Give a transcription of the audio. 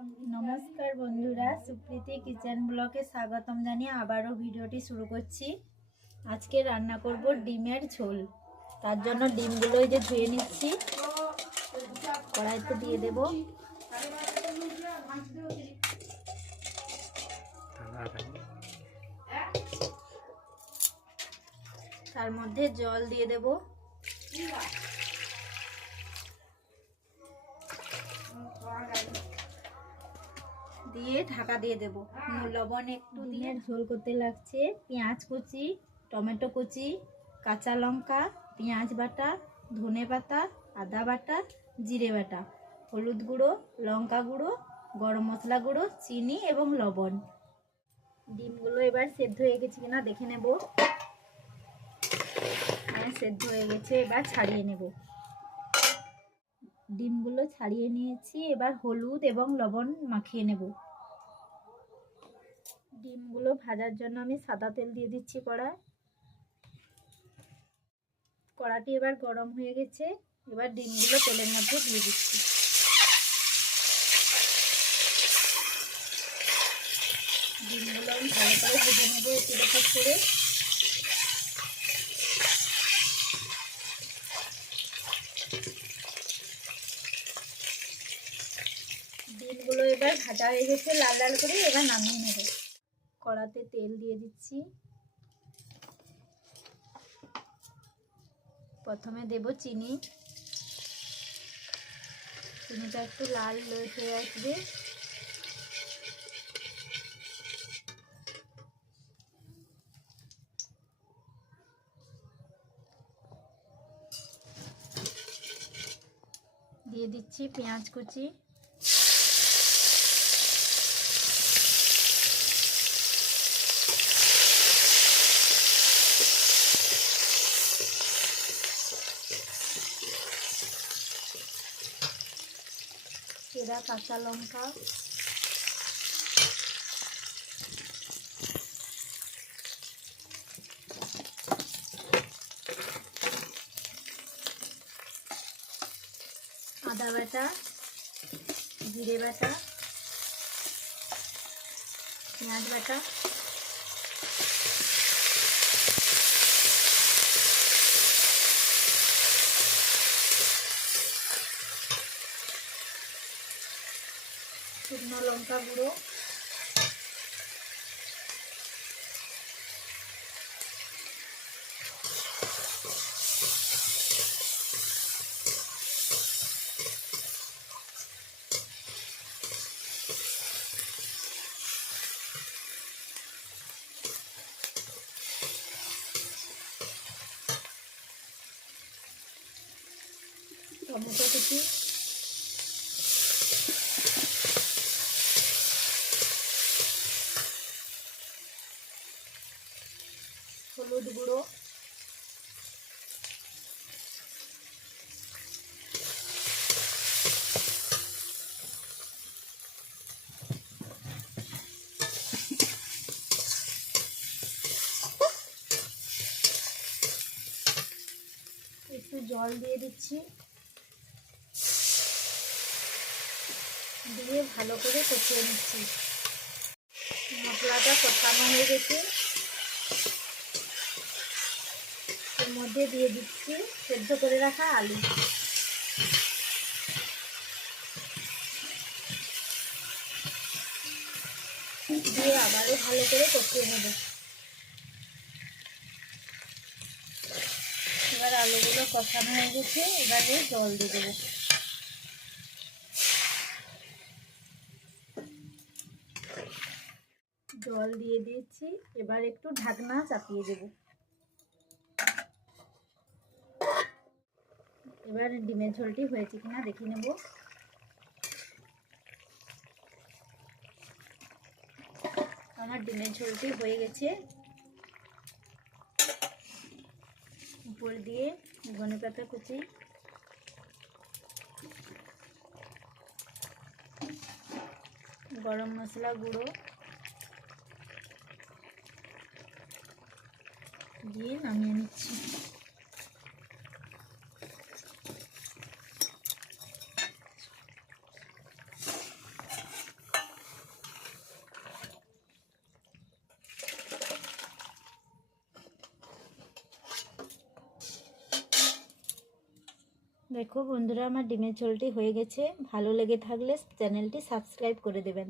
নমস্কার বন্ধুরা, সুপ্রীতি কিচেন ব্লগে স্বাগতম জানিয়ে আবারও ভিডিওটি শুরু করছি। আজকে রান্না করব ডিমের ঝোল। তার জন্য ডিমগুলো যে ধুয়ে নিচ্ছি, কড়াইতে দিয়ে দেব। তার মধ্যে জল দিয়ে দেব। দিয়ে ঢাকা দিয়ে দেব। লবণ একটু দিয়ে ঝোল করতে লাগছে। পেঁয়াজ কুচি, টমেটো কুচি, কাঁচা লঙ্কা, পেঁয়াজ বাটা, ধনে পাতা, আদা বাটা, জিরে বাটা, হলুদ গুঁড়ো, লঙ্কা গুঁড়ো, গরম মশলা গুঁড়ো, চিনি এবং লবণ। ডিমগুলো এবার সেদ্ধ হয়ে গেছে কিনা দেখে নেব। হ্যাঁ, সেদ্ধ হয়ে গেছে। এবার ছাড়িয়ে নেব। ডিমগুলো ছাড়িয়ে নিয়েছি। এবার হলুদ এবং লবণ মাখিয়ে নেব। ডিমগুলো ভাজার জন্য আমি সাদা তেল দিয়ে দিচ্ছি কড়াটি এবার গরম হয়ে গেছে। এবার ডিমগুলো তেলের মধ্যে দিয়ে দিচ্ছি। ডিমগুলো আমি ভালো করে ভেজে নেব এপিঠ করে। ডিমগুলো এবার ভাজা হয়ে গেছে লাল লাল করে। এবার নামিয়ে নেব। কড়াতে তেল দিয়ে দিচ্ছি। প্রথমে দেব চিনি। চিনিটা একটু লাল হয়ে আসবে। দিয়ে দিচ্ছি পেঁয়াজ কুচি। চেরা কাঁচা লঙ্কা, আদা বাটা, জিরে বাটা, পেঁয়াজ বাটা, শুকনো লঙ্কা গুঁড়ো, টমেটো কুচি, হলুদ গুঁড়ো, একটু জল দিয়ে দিচ্ছি। দিয়ে ভালো করে কষিয়ে নিচ্ছি। মশলাটা কষানো হয়ে গেছে। এর মধ্যে দিয়ে দিচ্ছি সেদ্ধ করে রাখা আলু। দিয়ে আবারও ভালো করে কষিয়ে নেব। এবার আলুগুলো কষানো হয়ে গেছে। এবারে জল দিয়ে দেবো। জল দিয়ে দিয়েছি। এবার একটু ঢাকনা চাপিয়ে দেব। এবার ডিমের ঝোলটি হয়েছে কিনা দেখে নেব। আমার ডিমের ঝোলটি হয়ে গেছে। উপর দিয়ে ধনে পাতা কুচি, গরম মশলা গুঁড়ো দিয়ে নামিয়ে নিচ্ছি। দেখো বন্ধুরা, আমার ডিমের ঝোলটি হয়ে গেছে। ভালো লেগে থাকলে চ্যানেলটি সাবস্ক্রাইব করে দেবেন।